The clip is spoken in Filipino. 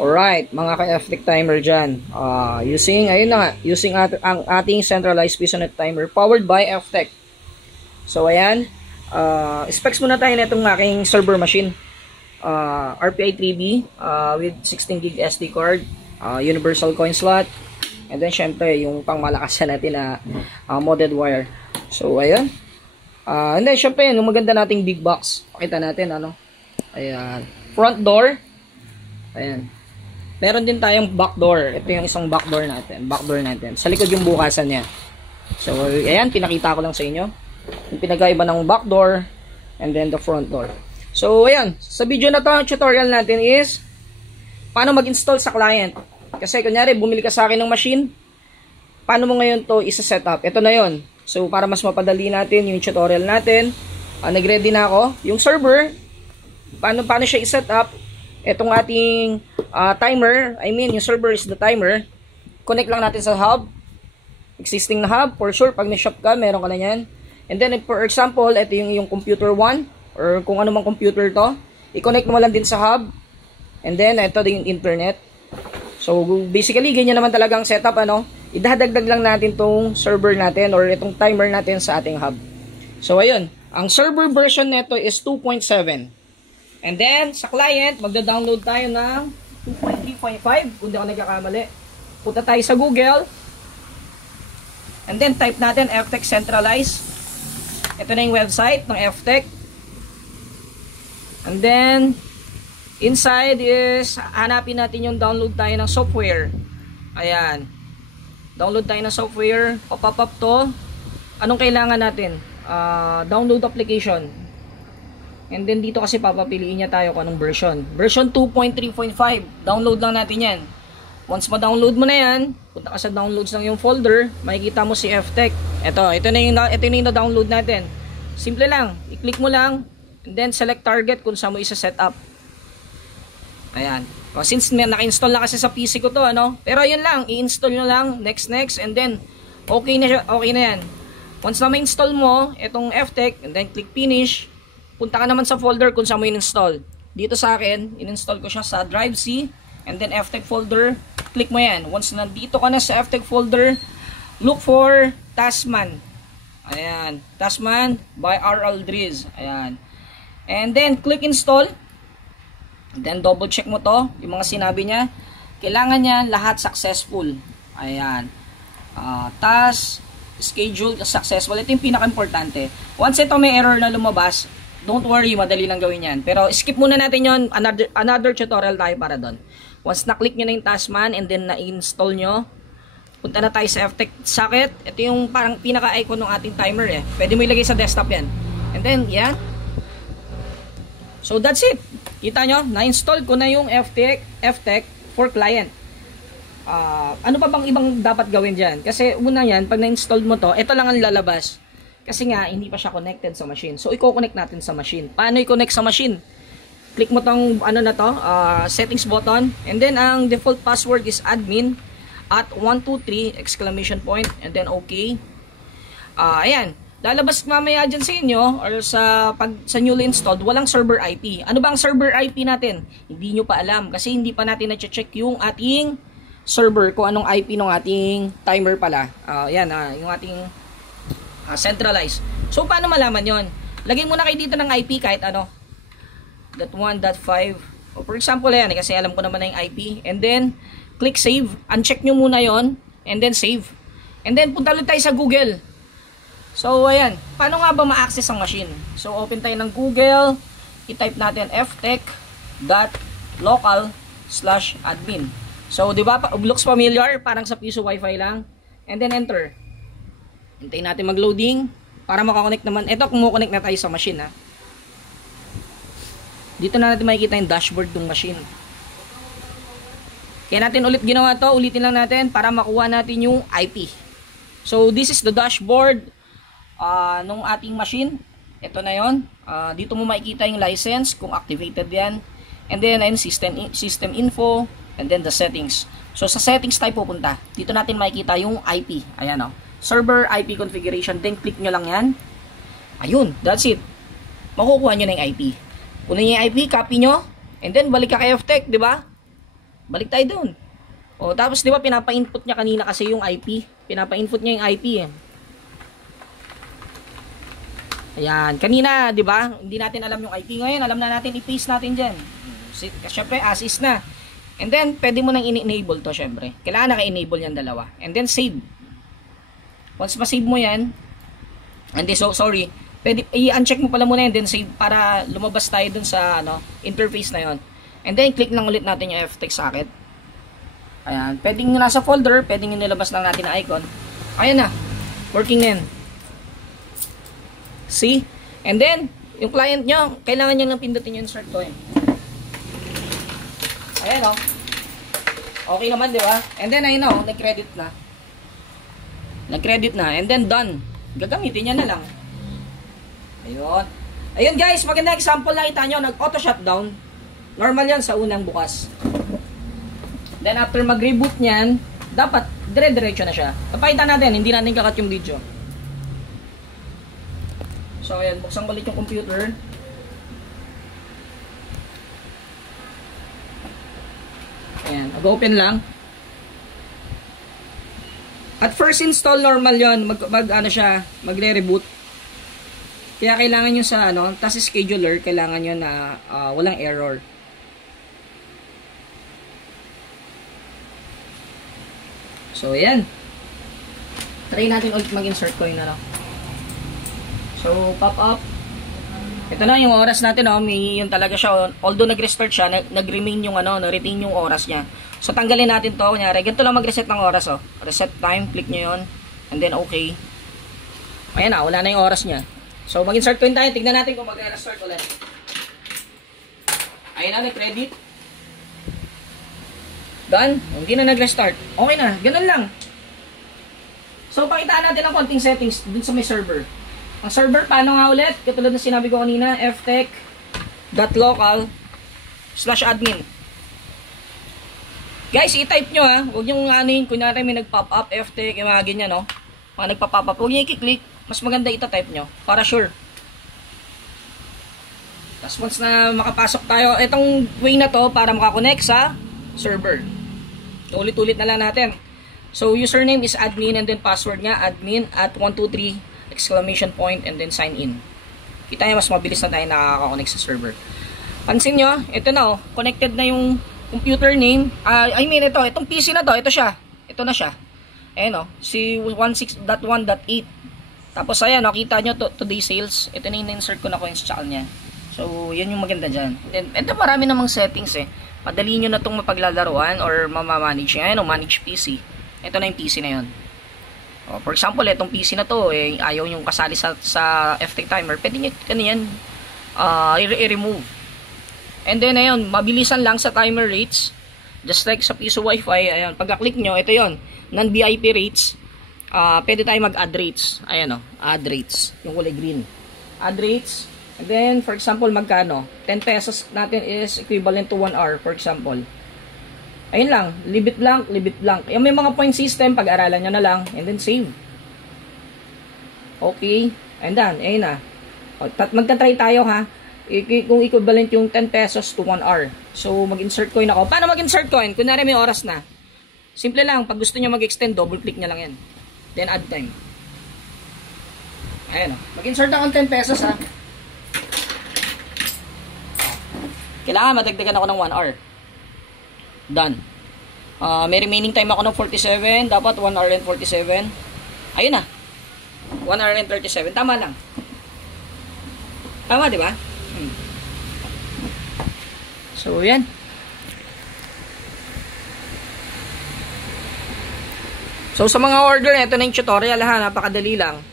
Alright, mga ka-FTech timer dyan. Ayun na nga, using ang ating centralized PisoNet timer powered by FTech. So, ayan. Specs muna tayo na itong aking server machine. RPI 3B with 16 gig SD card, universal coin slot, and then syempre yung pangmalakasan natin na modded wire. So, ayan. And then syempre, yung maganda nating big box. Pakita natin, ano. Ayan. Front door. Ayan. Meron din tayong back door. Ito yung isang back door natin. Back door natin. Sa likod yung bukasan niya. So, ayan. Pinakita ko lang sa inyo. Yung pinagkaiba ng back door and then the front door. So, ayan. Sa video na to, ang tutorial natin is paano mag-install sa client. Kasi, kunyari, bumili ka sa akin ng machine. Paano mo ngayon to isa-set up? Ito na yon. So, para mas mapadali natin yung tutorial natin, nag-ready na ako. Yung server, paano siya i-set up? Itong ating timer, yung server is the timer. Connect lang natin sa hub. Existing na hub, for sure, pag na-shop ka, meron ka na yan. And then, for example, ito yung computer 1, or kung ano mang computer to, i-connect mo lang din sa hub. And then, ito din yung internet. So, basically, ganyan naman talagang setup, ano. Idadagdag lang natin tong server natin, or itong timer natin sa ating hub. So, ayun. Ang server version nito is 2.7. And then, sa client, magda-download tayo ng 2.3.5, kung di ako nagkakamali. Punta tayo sa Google. And then, type natin FTech Centralize. Ito na yung website ng FTech. And then, inside is, hanapin natin yung download tayo ng software. Ayan. Download tayo ng software. Pop-up up to. Anong kailangan natin? Download application. And then dito kasi papapiliin niya tayo kung anong version. Version 2.3.5. Download lang natin yan. Once ma-download mo na yan, punta ka sa downloads ng yung folder, makikita mo si FTech. Ito na yung na-download natin. Simple lang. I-click mo lang, and then select target kung saan mo isa-set up. Ayan. Since naka-install na kasi sa PC ko to, ano? Pero yun lang, i-install nyo lang, next, and then, okay na yan. Once na ma-install mo, itong FTech, and then click finish, punta ka naman sa folder kung saan mo in-install. Dito sa akin, in-install ko siya sa Drive C, and then FTech folder, click mo yan. Once nandito ka na sa FTech folder, look for Tasman. Ayan, Tasman by R. Aldriz. Ayan. And then, click install. And then, double check mo to, yung mga sinabi niya. Kailangan niya lahat successful. Ayan. Task, schedule, successful. Ito yung pinaka-importante. Once ito may error na lumabas, don't worry, madali lang gawin yan. Pero skip muna natin yon, another tutorial tayo para doon. Once na-click nyo na yung Tasman and then na-install nyo, punta na tayo sa FTech socket. Ito yung parang pinaka-icon ng ating timer eh. Pwede mo ilagay sa desktop yan. And then, yan. So, that's it. Kita nyo, na-install ko na yung FTech for client. Ano pa bang ibang dapat gawin dyan? Kasi una yan, pag na-install mo to, ito lang ang lalabas. Kasi nga, hindi pa siya connected sa machine. So, i-connect natin sa machine. Paano i-connect sa machine? Click mo tong, settings button. And then, ang default password is admin at 123 exclamation point. And then, okay. Ayan. Lalabas mamaya dyan sa inyo or sa newly installed, walang server IP. Ano ba ang server IP natin? Hindi nyo pa alam. Kasi hindi pa natin na-check yung ating server kung anong IP ng ating timer pala. Ayan, yung ating centralized. So, paano malaman yon? Lagay muna kayo dito ng IP kahit ano. .1.5. O, for example, yan. Kasi alam ko naman na yung IP. And then, click save. Uncheck nyo muna yon. And then, save. And then, punta ulit tayo sa Google. So, ayan. Paano nga ba ma-access ang machine? So, open tayo ng Google. I-type natin ftech.local/admin. So, di ba? Looks familiar. Parang sa piso wifi lang. And then, enter. Hintayin natin mag-loading para makakonect naman. Ito, kumukonect na tayo sa machine, ha. Dito na natin makikita yung dashboard ng machine. Kaya natin ulit ginawa to. Ulitin lang natin para makuha natin yung IP. So, this is the dashboard nung ating machine. Ito na yon. Dito mo makikita yung license kung activated yan. And then, ayun, system info. And then, the settings. So, sa settings tayo pupunta. Dito natin makikita yung IP. Ayan, o. Server IP configuration, then click nyo lang yan. Ayun, that's it. Makukuha nyo na yung IP. Kunin nyo yung IP, copy nyo, and then balik ka kay FTech, di ba? Balik tayo doon. O, tapos di ba pinapa-input niya kanina kasi yung IP. Pinapa-input niya yung IP eh. Ayan. Kanina, di ba? Hindi natin alam yung IP. Ngayon, alam na natin, i-paste natin dyan. Siyempre, as is na. And then, pwede mo nang in-enable to, syempre. Kailangan naka-enable yan dalawa. And then, save. Once ma-save mo yan, and then, sorry, pwede, i-uncheck mo pala muna yan, then save para lumabas tayo dun sa, interface na yon. And then, click lang ulit natin yung FTech socket. Ayan. Pwedeng nasa folder, pwedeng nilabas lang natin na icon. Ayan na. Working na yan. See? And then, yung client nyo, kailangan nyo nang pindutin yung insert coin. Ayan o. Okay naman, di ba? And then, ayun o, nag-credit na. Nag-credit na. And then, done. Gagamitin nyo na lang. Ayun. Ayun guys, maganda example nakita nyo, nag-auto shutdown. Normal yan sa unang bukas. Then after mag-reboot nyan, dapat dire-diretso na siya. Papakita natin, hindi natin kakat yung video. So ayan, buksan ulit yung computer. Ayan, mag-open lang. At first install normal yon, magre-reboot. Kaya kailangan nyo sa task scheduler, kailangan nyo na walang error. So, ayan. Try natin ulit mag-insert coin na lang. So, pop up. Ito na yung oras natin, may yun talaga siya. Although nag-restart siya, nag-remain yung na-retain yung oras niya. So, tanggalin natin to. Kunyari, ganito lang mag-reset ng oras, Reset time, click nyo yun. And then, okay. Ayan na, wala na yung oras niya. So, mag-insert coin tayo. Tignan natin kung mag-restart ulit. Ayan na, nag-credit. Done. Hindi na nag-restart. Okay na. Ganun lang. So, pakitaan natin ang konting settings dun sa may server. Ang server, paano nga ulit? Katulad na sinabi ko kanina, ftech.local/admin. Guys, i-type nyo Huwag nyo kunyari may nag-pop up, ftech, yung mga ganyan, Mga nagpa-pop up. Huwag nyo i-click. Mas maganda ita-type nyo. Para sure. Tapos once na makapasok tayo, itong way na to para makakonect sa server. Ulit-ulit na lang natin. So, username is admin and then password nga, admin at 123 exclamation point and then sign in. Kita nyo, mas mabilis na tayo nakaka-connect sa server. Pansin nyo, ito na connected na yung computer name. Itong PC na to, ito siya. Ito na siya. Ayan si 16.1.8. Tapos ayan kita nyo today sales. Ito na yung insert ko na coins tsaka niya. So, yan yung maganda dyan. Then, ito marami namang settings Madali nyo na itong mapaglalaruan or mamamanage nyo. Ayan manage PC. Ito na yung PC na yun. For example, itong PC na to, ayaw yung kasali sa FTech timer. Pwede nyo i-remove. And then, ayun, mabilisan lang sa timer rates. Just like sa piso wifi, ayun, pagka-click nyo, ito yon non-VIP rates. Pwede tayo mag-add rates. Ayan add rates. Yung kulay green. Add rates. And then, for example, magkano? 10 pesos natin is equivalent to 1 hour, for example. Ayun lang. Libit blank, libit blank. Yung may mga point system, pag-aralan nyo na lang. And then, save. Okay. And done. Ayun na. Magta-try tayo, kung equivalent yung 10 pesos to 1 hour. So, mag-insert coin ako. Paano mag-insert coin? Kunwari may oras na. Simple lang. Pag gusto nyo mag-extend, double-click nyo lang yan. Then, add time. Ayan mag-insert ako ng 10 pesos, Kailangan madagdagan ako ng 1 hour. Done. May remaining time ako ng 47. Dapat 1 hour and 47. Ayun na. 1 hour and 37. Tama lang. Tama, di ba? So, yan. So, sa mga order, ito na yung tutorial Napakadali lang.